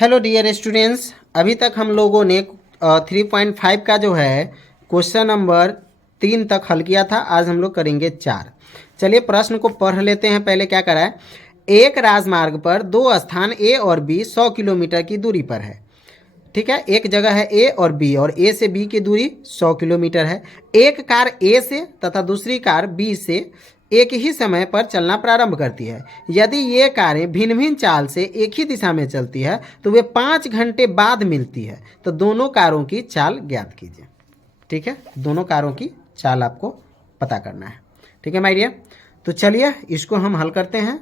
Hello dear students, अभी तक हम लोगों ने 3.5 का जो है क्वेश्चन नंबर 3 तक हल किया था। आज हम लोग करेंगे 4। चलिए प्रश्न को पढ़ लेते हैं। पहले क्या करा है, एक राजमार्ग पर दो स्थान ए और बी 100 किलोमीटर की दूरी पर है। ठीक है, एक जगह है ए और बी और ए से बी की दूरी 100 किलोमीटर है। एक कार ए से तथा दूसरी कार बी से एक ही समय पर चलना प्रारंभ करती है। यदि ये कारें भिन्न भिन्न चाल से एक ही दिशा में चलती है तो वे 5 घंटे बाद मिलती है। तो दोनों कारों की चाल ज्ञात कीजिए। ठीक है, दोनों कारों की चाल आपको पता करना है। ठीक है माय डियर, तो चलिए इसको हम हल करते हैं।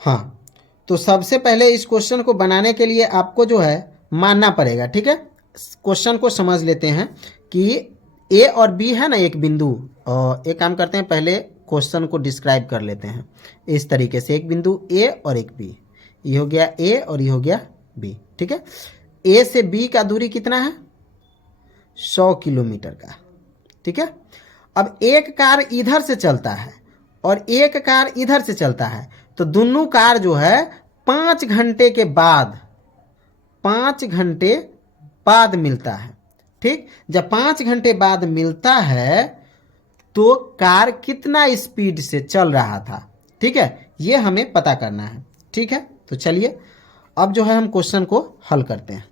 हाँ, तो सबसे पहले इस क्वेश्चन को बनाने के लिए आपको जो है मानना पड़ेगा। ठीक है, क्वेश्चन को समझ लेते हैं कि ए और बी है ना एक बिंदु। और एक काम करते हैं, पहले क्वेश्चन को डिस्क्राइब कर लेते हैं इस तरीके से। एक बिंदु ए और एक बी, ये हो गया ए और ये हो गया बी। ठीक है, ए से बी का दूरी कितना है? 100 किलोमीटर का। ठीक है, अब एक कार इधर से चलता है और एक कार इधर से चलता है, तो दोनों कार जो है 5 घंटे के बाद 5 घंटे बाद मिलता है। ठीक, जब 5 घंटे बाद मिलता है तो कार कितना स्पीड से चल रहा था। ठीक है, ये हमें पता करना है। ठीक है, तो चलिए अब जो है हम क्वेश्चन को हल करते हैं।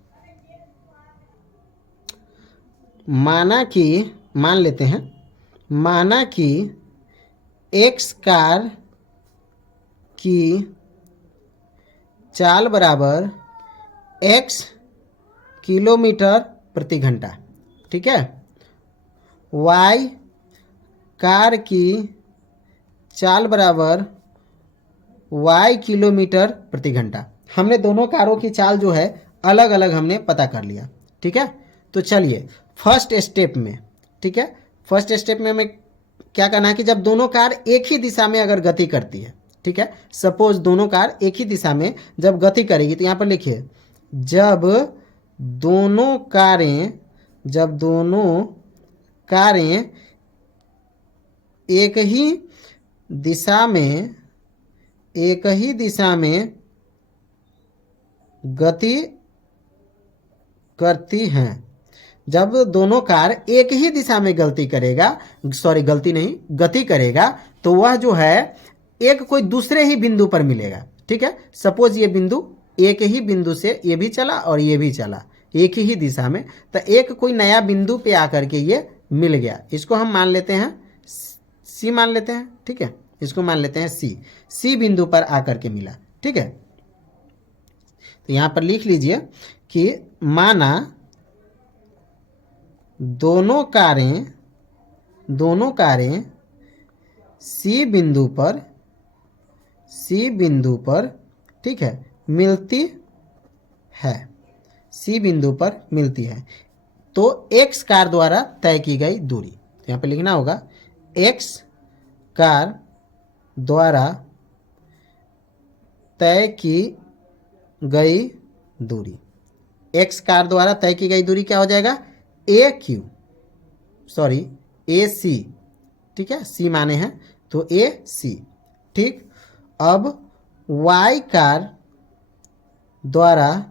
मान लेते हैं, माना कि एक्स कार की चाल बराबर x किलोमीटर प्रति घंटा। ठीक है, y कार की चाल बराबर y किलोमीटर प्रति घंटा। हमने दोनों कारों की चाल जो है अलग अलग हमने पता कर लिया। ठीक है, तो चलिए फर्स्ट स्टेप में, ठीक है, फर्स्ट स्टेप में हमें क्या करना है कि जब दोनों कार एक ही दिशा में अगर गति करती है, ठीक है, सपोज दोनों कार एक ही दिशा में जब गति करेगी, तो यहाँ पर लिखिए जब दोनों कारें एक ही दिशा में गति करती हैं। जब दोनों कार एक ही दिशा में गति करेगा तो वह जो है एक कोई दूसरे ही बिंदु पर मिलेगा। ठीक है, सपोज ये बिंदु एक ही बिंदु से ये भी चला और ये भी चला एक ही दिशा में, तो एक कोई नया बिंदु पे आकर के ये मिल गया। इसको हम मान लेते हैं सी मान लेते हैं। ठीक है, इसको मान लेते हैं सी बिंदु पर आकर के मिला। ठीक है, तो यहाँ पर लिख लीजिए कि माना दोनों कारें सी बिंदु पर ठीक है मिलती है, तो एक्स कार द्वारा तय की गई दूरी, तो यहाँ पे लिखना होगा एक्स कार द्वारा तय की गई दूरी। एक्स कार द्वारा तय की गई दूरी क्या हो जाएगा? ए सी। ठीक है, सी माने हैं तो ए सी। ठीक, अब वाई कार द्वारा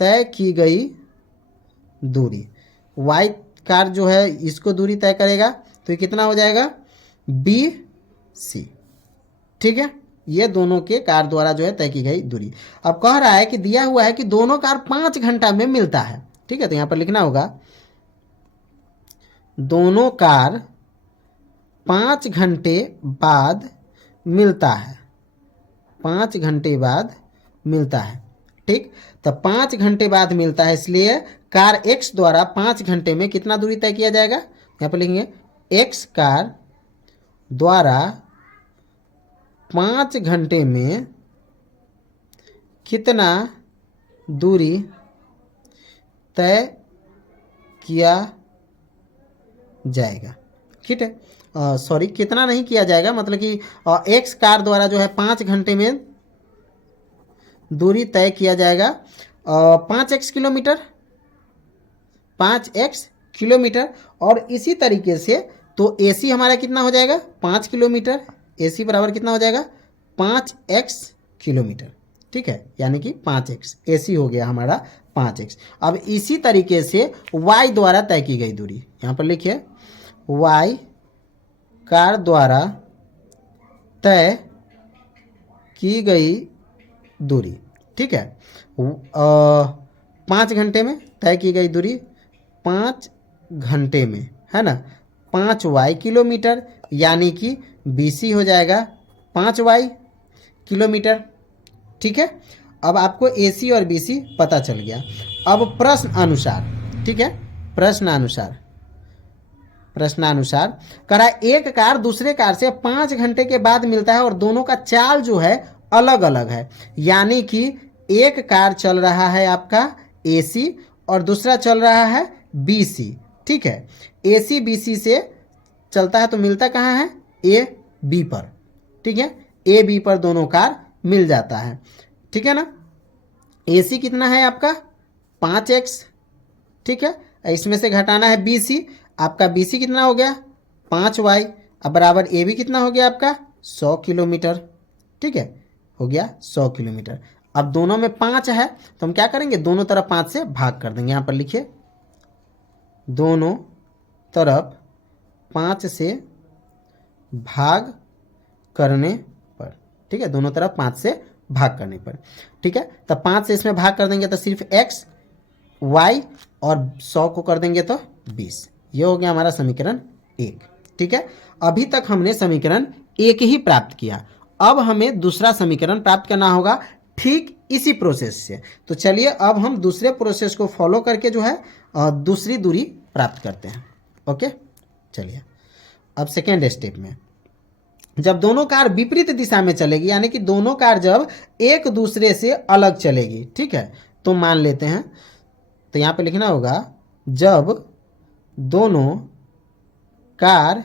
तय की गई दूरी, वाई कार जो है इसको दूरी तय करेगा तो ये कितना हो जाएगा? B C. ठीक है, ये दोनों के कार द्वारा जो है तय की गई दूरी। अब कह रहा है कि दिया हुआ है कि दोनों कार 5 घंटा में मिलता है। ठीक है, तो यहाँ पर लिखना होगा दोनों कार 5 घंटे बाद मिलता है। 5 घंटे बाद मिलता है। ठीक, तो 5 घंटे बाद मिलता है, इसलिए कार एक्स द्वारा 5 घंटे में कितना दूरी तय किया जाएगा? यहाँ पर लिखेंगे एक्स कार द्वारा 5 घंटे में कितना दूरी तय किया जाएगा। ठीक है, कितना नहीं किया जाएगा, मतलब कि एक्स कार द्वारा जो है 5 घंटे में दूरी तय किया जाएगा 5x किलोमीटर। और इसी तरीके से तो AC हमारा कितना हो जाएगा? 5 किलोमीटर। AC बराबर कितना हो जाएगा? 5x किलोमीटर, ठीक है, यानी कि 5x। AC हो गया हमारा 5x। अब इसी तरीके से y द्वारा तय की गई दूरी, यहाँ पर लिखिए y कार द्वारा तय की गई दूरी, ठीक है, 5 घंटे में तय की गई दूरी, 5 घंटे में, है ना, 5y किलोमीटर, यानी कि BC हो जाएगा 5y किलोमीटर, ठीक है। अब आपको AC और BC पता चल गया। अब प्रश्न अनुसार, ठीक है, प्रश्नानुसार करा एक कार दूसरे कार से 5 घंटे के बाद मिलता है और दोनों का चाल जो है अलग अलग है, यानी कि एक कार चल रहा है आपका AC और दूसरा चल रहा है BC, ठीक है। AC BC से चलता है तो मिलता कहाँ है, AB पर, ठीक है, AB पर दोनों कार मिल जाता है, ठीक है ना। AC कितना है आपका 5x, ठीक है, इसमें से घटाना है BC, आपका BC कितना हो गया 5y, अब बराबर AB कितना हो गया आपका 100 किलोमीटर, ठीक है, हो गया 100 किलोमीटर। अब दोनों में 5 है तो हम क्या करेंगे, दोनों तरफ 5 से भाग कर देंगे, यहाँ पर लिखिए दोनों तरफ 5 से भाग करने पर, ठीक है, दोनों तरफ 5 से भाग करने पर, ठीक है। तो 5 से इसमें भाग कर देंगे तो सिर्फ x, y और 100 को कर देंगे तो 20। ये हो गया हमारा समीकरण 1, ठीक है। अभी तक हमने समीकरण 1 ही प्राप्त किया, अब हमें दूसरा समीकरण प्राप्त करना होगा ठीक इसी प्रोसेस से। तो चलिए अब हम दूसरे प्रोसेस को फॉलो करके जो है दूसरी दूरी प्राप्त करते हैं। ओके, चलिए अब सेकेंड स्टेप में, जब दोनों कार विपरीत दिशा में चलेगी, यानी कि दोनों कार जब एक दूसरे से अलग चलेगी, ठीक है, तो मान लेते हैं, तो यहाँ पे लिखना होगा जब दोनों कार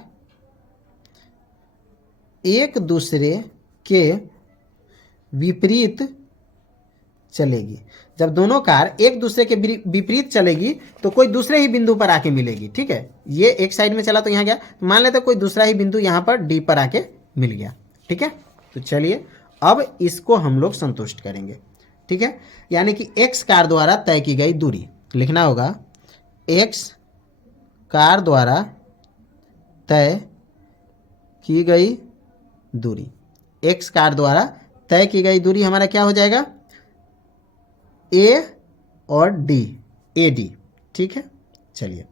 एक दूसरे के विपरीत चलेगी, जब दोनों कार एक दूसरे के विपरीत चलेगी तो कोई दूसरे ही बिंदु पर आके मिलेगी, ठीक है। ये एक साइड में चला तो यहाँ गया, तो मान लेते कोई दूसरा ही बिंदु यहाँ पर D पर आके मिल गया, ठीक है। तो चलिए अब इसको हम लोग संतुष्ट करेंगे, ठीक है, यानी कि x कार द्वारा तय की गई दूरी, लिखना होगा x कार द्वारा तय की गई दूरी, x कार द्वारा तय की गई दूरी हमारा क्या हो जाएगा, A और D, AD, ठीक है। चलिए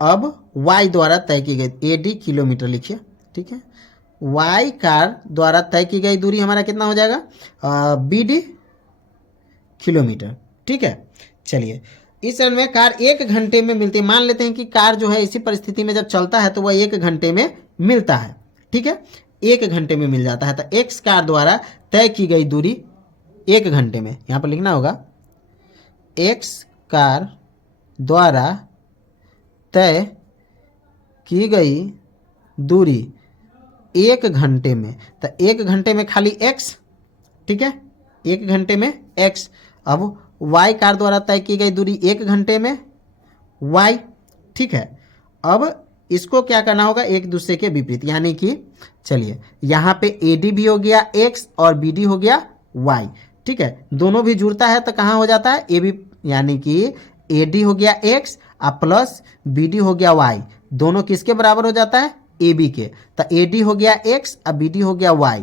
अब y द्वारा तय की गई, AD किलोमीटर लिखिए, ठीक है, y कार द्वारा तय की गई दूरी हमारा कितना हो जाएगा, BD किलोमीटर, ठीक है। चलिए इस चरण में कार 1 घंटे में मिलती है, मान लेते हैं कि कार जो है इसी परिस्थिति में जब चलता है तो वह 1 घंटे में मिलता है, ठीक है, 1 घंटे में मिल जाता है। तो x कार द्वारा तय की गई दूरी 1 घंटे में, यहाँ पर लिखना होगा x कार द्वारा तय की गई दूरी 1 घंटे में, तो 1 घंटे में खाली x, ठीक है, 1 घंटे में x। अब y कार द्वारा तय की गई दूरी 1 घंटे में y, ठीक है। अब इसको क्या करना होगा, एक दूसरे के विपरीत, यानी कि चलिए यहाँ पे AD भी हो गया x और BD हो गया y, ठीक है, दोनों भी जुड़ता है तो कहाँ हो जाता है AB, यानी कि AD हो गया x और प्लस BD हो गया y, दोनों किसके बराबर हो जाता है, AB के। तो AD हो गया x और BD हो गया y,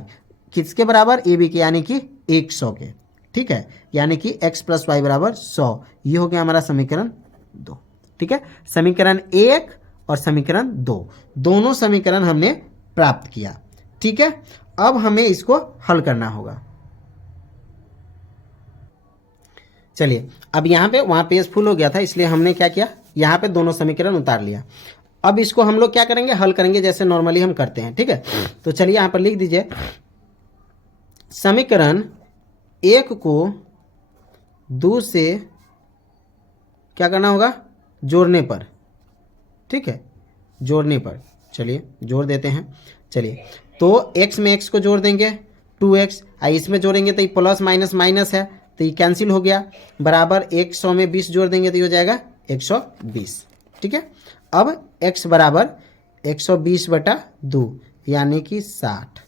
किसके बराबर, AB के, यानी कि 100 के, ठीक है, यानी कि x प्लस वाई बराबर 100। ये हो गया हमारा समीकरण 2, ठीक है। समीकरण 1 और समीकरण 2 दोनों समीकरण हमने प्राप्त किया, ठीक है। अब हमें इसको हल करना होगा। चलिए अब यहाँ पे, वहाँ पेज फुल हो गया था इसलिए हमने क्या किया, यहाँ पे दोनों समीकरण उतार लिया। अब इसको हम लोग क्या करेंगे, हल करेंगे जैसे नॉर्मली हम करते हैं, ठीक है। तो चलिए यहाँ पर लिख दीजिए समीकरण 1 को 2 से क्या करना होगा, जोड़ने पर, ठीक है, जोड़ने पर। चलिए जोड़ देते हैं। चलिए तो x में x को जोड़ देंगे 2x, इसमें जोड़ेंगे तो ये प्लस माइनस माइनस है तो ये कैंसिल हो गया, बराबर 100 में 20 जोड़ देंगे तो ये हो जाएगा 120, ठीक है। अब x बराबर 120/2 यानी कि 60,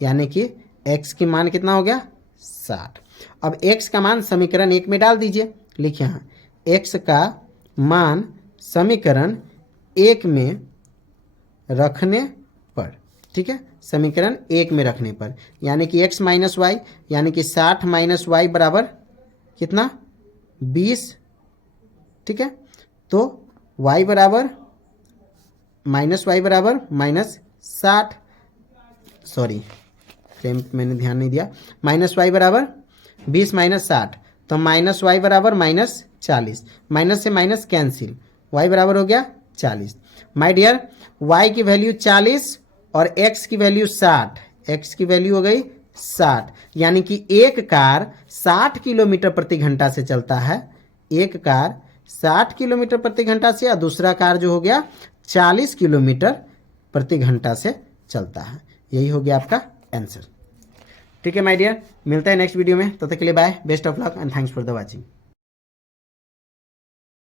यानी कि x की मान कितना हो गया 60। अब x का मान समीकरण 1 में डाल दीजिए। लिखिए हाँ, x का मान समीकरण 1 में रखने पर, ठीक है, समीकरण 1 में रखने पर, यानी कि x माइनस वाई, यानी कि 60 माइनस वाई बराबर कितना 20, ठीक है। तो y बराबर माइनस वाई बराबर माइनस 60, सॉरी फ्रेम मैंने ध्यान नहीं दिया, माइनस वाई बराबर 20 माइनस 60, तो माइनस वाई बराबर माइनस 40, माइनस से माइनस कैंसिल, y बराबर हो गया 40। माय डियर, y की वैल्यू 40 और x की वैल्यू 60, x की वैल्यू हो गई 60, यानी कि एक कार 60 किलोमीटर प्रति घंटा से चलता है, एक कार 60 किलोमीटर प्रति घंटा से, या दूसरा कार जो हो गया 40 किलोमीटर प्रति घंटा से चलता है। यही हो गया आपका आंसर। ठीक है माय डियर, मिलता है नेक्स्ट वीडियो में, तब तक के लिए bye, best of luck and thanks for the watching.